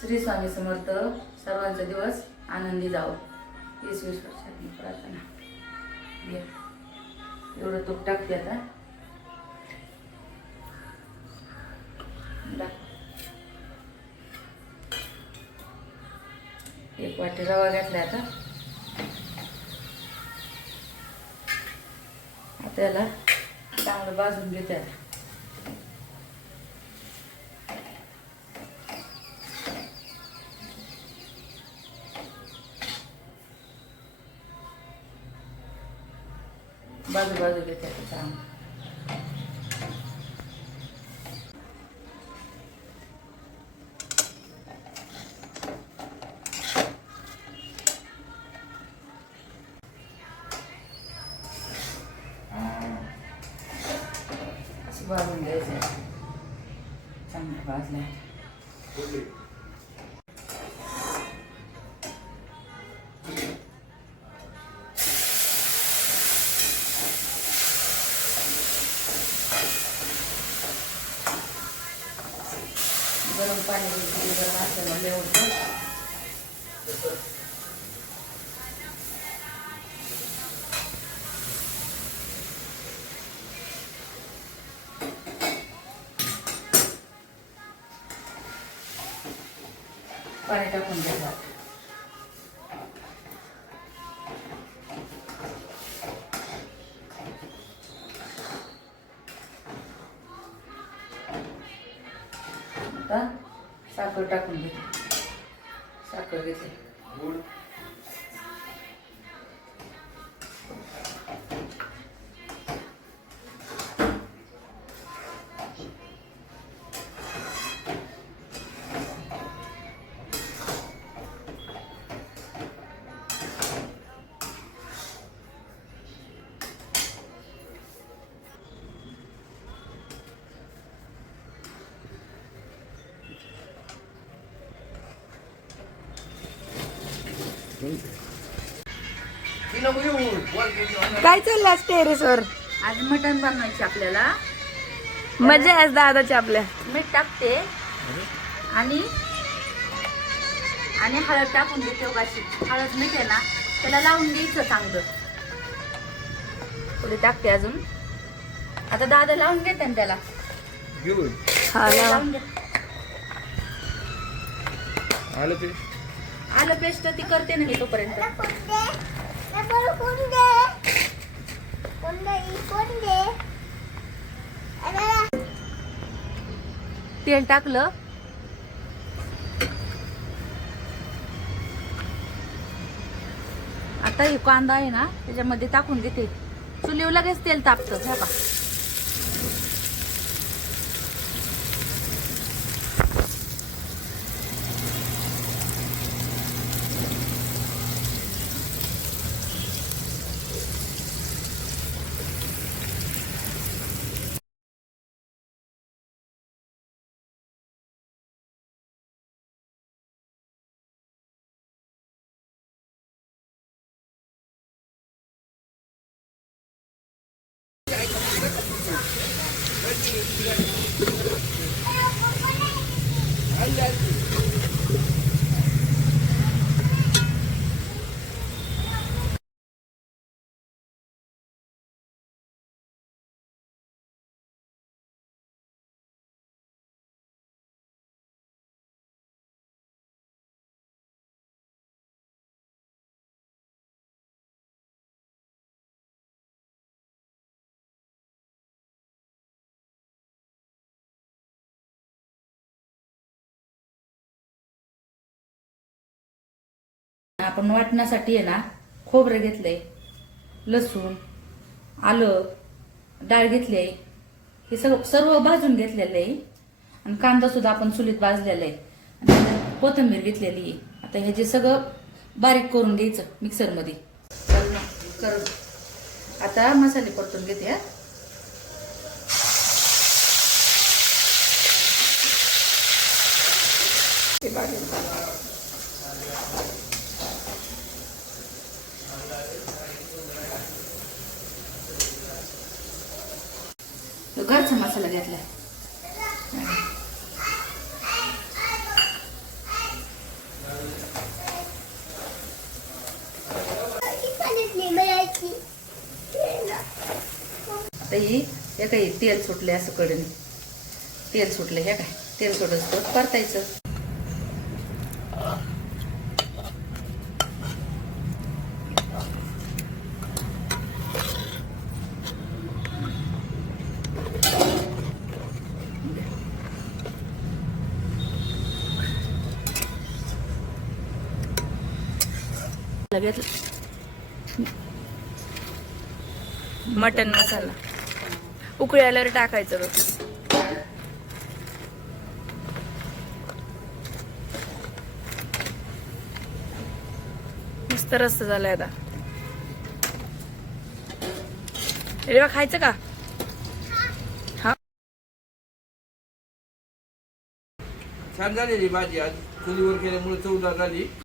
श्री स्वामी समर्थ सर्वांचा दिवस आनंदी जावो. वीस वीस मी प्रार्थना. घे. एवढं तूप टाकते आता. एक वाटी रवा घातला आता. आता याला चांगलं भाजून घेते आता. बाजू बाजू घेते आता चांगलं असं भाजून घ्यायचं चांगलं भाजलं गरम पाणी घ्यायचं गरम असल्यानं लय होतं पाणी टाकून देतात आता साखर टाकून घेते. साखर घेते. काय चाललं आज टेरेसवर आज मटण बनवायचे आपल्याला. मजा आहे आज दादाच्या आपल्या. मीठ टाकते. आणि आणि हळद टाकून देते उगाशी. हळद मीठ आहे ना त्याला लावून द्यायचं चांगलं. थोडी टाकते अजून. आता दादा लावून घेते ना त्याला. घेऊन. हा लावा. लावून घे आलं ते. आलं पेस्ट ती करते ना मी तोपर्यंत. तेल टाकलं. आता हे कांदा आहे ना त्याच्यामध्ये टाकून देते. चुलीवर लगेच तेल तापतं हे पहा. आपण वाटण्यासाठी आहे ना खोबरं घेतलं आहे लसूण आलं डाळ घेतली आहे. हे सगळं सर्व भाजून घेतलेलं आहे. आणि कांदासुद्धा आपण चुलीत भाजलेला आहे. आणि कोथिंबीर घेतलेली आहे. आता हे जे सगळं बारीक करून घ्यायचं मिक्सरमध्ये. कर आता मसाले परतून घेते हा. तो घरचा मसाला घेतला ही काही तेल सुटले असं कडून तेल सुटलं हे काय तेल सोडत परतायचं. लगेच मटन मसाला. उकळ्याला टाकायचं बघ. मस्त रस्त झालाय आता. रेवा खायचं का? हा. छान झालेली भाजी आज. चुलीवर केल्यामुळे चौदा झाली.